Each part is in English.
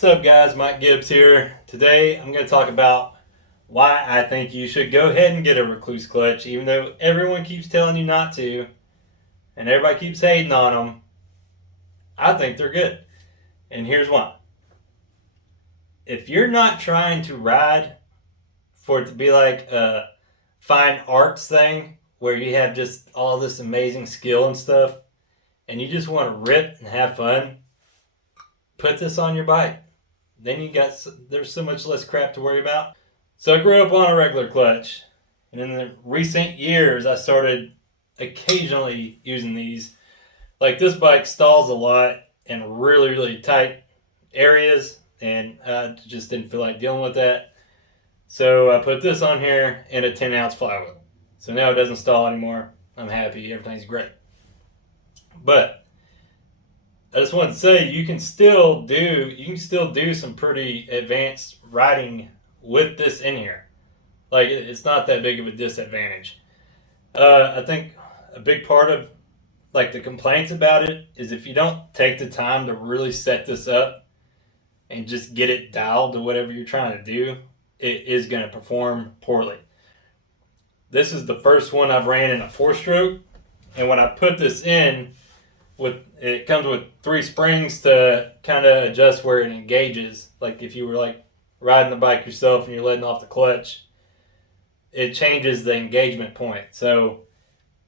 What's up guys, Mike Gibbs here. Today I'm going to talk about why I think you should go ahead and get a rekluse clutch even though everyone keeps telling you not to and everybody keeps hating on them. I think they're good. And here's why. If you're not trying to ride for it to be like a fine arts thing where you have just all this amazing skill and stuff and you just want to rip and have fun, put this on your bike. Then there's so much less crap to worry about. So I grew up on a regular clutch, and in the recent years I started occasionally using these. Like this bike stalls a lot in really tight areas, and I just didn't feel like dealing with that. So I put this on here in a 10-ounce flywheel. So now it doesn't stall anymore. I'm happy, everything's great. But I just want to say you can still do some pretty advanced riding with this in here. Like it's not that big of a disadvantage. I think a big part of like the complaints about it is if you don't take the time to really set this up and just get it dialed to whatever you're trying to do, it is going to perform poorly. This is the first one I've ran in a 4-stroke, and when I put this in, it comes with 3 springs to kind of adjust where it engages. Like if you were like riding the bike yourself and you're letting off the clutch, it changes the engagement point. So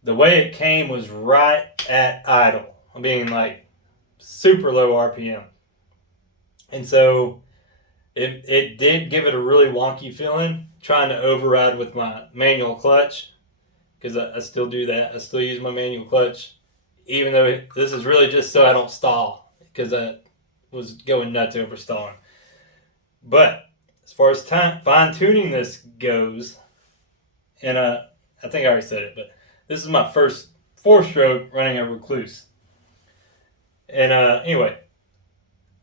the way it came was right at idle. I'm being like super low RPM. And so it did give it a really wonky feeling trying to override with my manual clutch, because I still do that. I still use my manual clutch, even though this is really just so I don't stall, because I was going nuts over stalling. But as far as fine-tuning this goes, and I think I already said it, but this is my first 4-stroke running a rekluse. And anyway,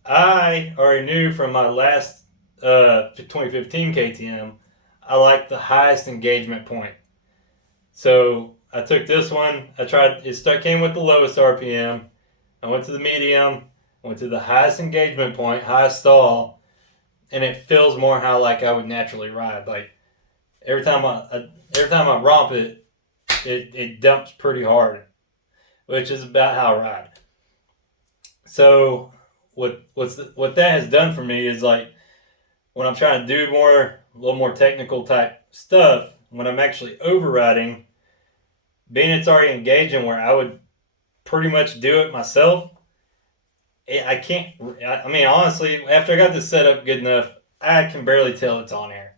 I already knew from my last 2015 KTM, I like the highest engagement point. So I took this one, it came with the lowest RPM. I went to the medium, went to the highest engagement point, highest stall, and it feels more how like I would naturally ride. Like every time I romp it, it dumps pretty hard, which is about how I ride. So what that has done for me is like when I'm trying to do a little more technical type stuff, when I'm actually overriding, being it's already engaging where I would pretty much do it myself, I mean, honestly, after I got this set up good enough, I can barely tell it's on air.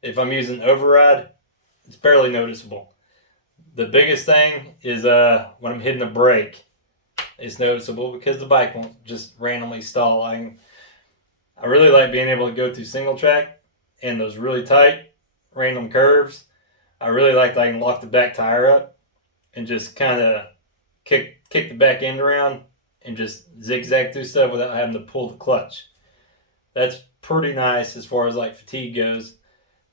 If I'm using override, it's barely noticeable. The biggest thing is when I'm hitting the brake, it's noticeable because the bike won't just randomly stall. I really like being able to go through single track and those really tight random curves. I really like that I can lock the back tire up and just kind of kick the back end around and just zigzag through stuff without having to pull the clutch. That's pretty nice as far as like fatigue goes.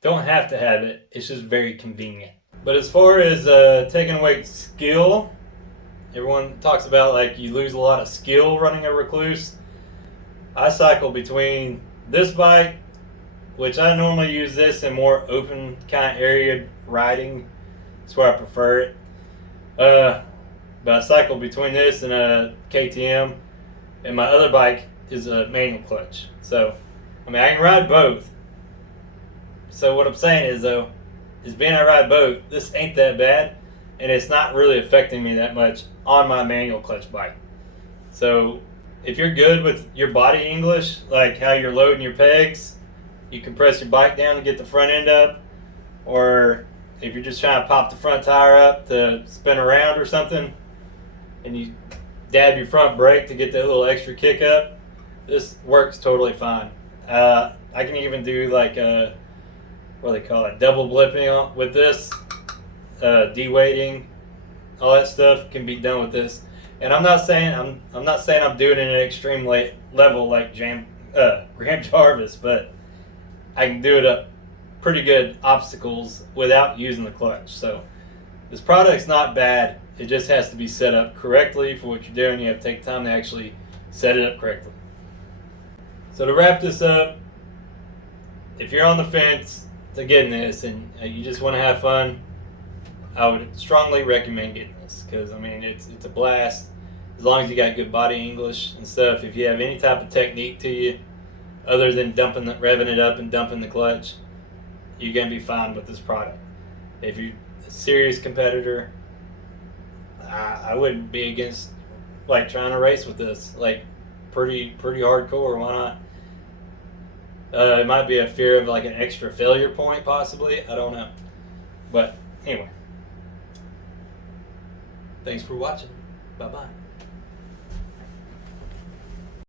Don't have to have it. It's just very convenient. But as far as taking away skill, everyone talks about like you lose a lot of skill running a rekluse. I cycle between this bike, which I normally use this in more open kind of area riding. That's where I prefer it. But I cycle between this and a KTM, and my other bike is a manual clutch. So, I mean, I can ride both. So what I'm saying is though, being I ride both, this ain't that bad, and it's not really affecting me that much on my manual clutch bike. So if you're good with your body English, like how you're loading your pegs, you can press your bike down to get the front end up, or if you're just trying to pop the front tire up to spin around or something, and you dab your front brake to get that little extra kick up, this works totally fine. I can even do like what do they call it, double blipping with this, de-weighting, all that stuff can be done with this. And I'm not saying I'm doing it at an extreme level like Graham Jarvis, but I can do it at pretty good obstacles without using the clutch. So this product's not bad. It just has to be set up correctly for what you're doing. You have to take time to actually set it up correctly. So to wrap this up, if you're on the fence to getting this and you just want to have fun, I would strongly recommend getting this because I mean it's a blast as long as you got good body English and stuff. If you have any type of technique to you other than revving it up and dumping the clutch, you're gonna be fine with this product. If you're a serious competitor, I wouldn't be against like trying to race with this. Like pretty hardcore. Why not? It might be a fear of like an extra failure point, possibly. I don't know. But anyway, thanks for watching. Bye bye.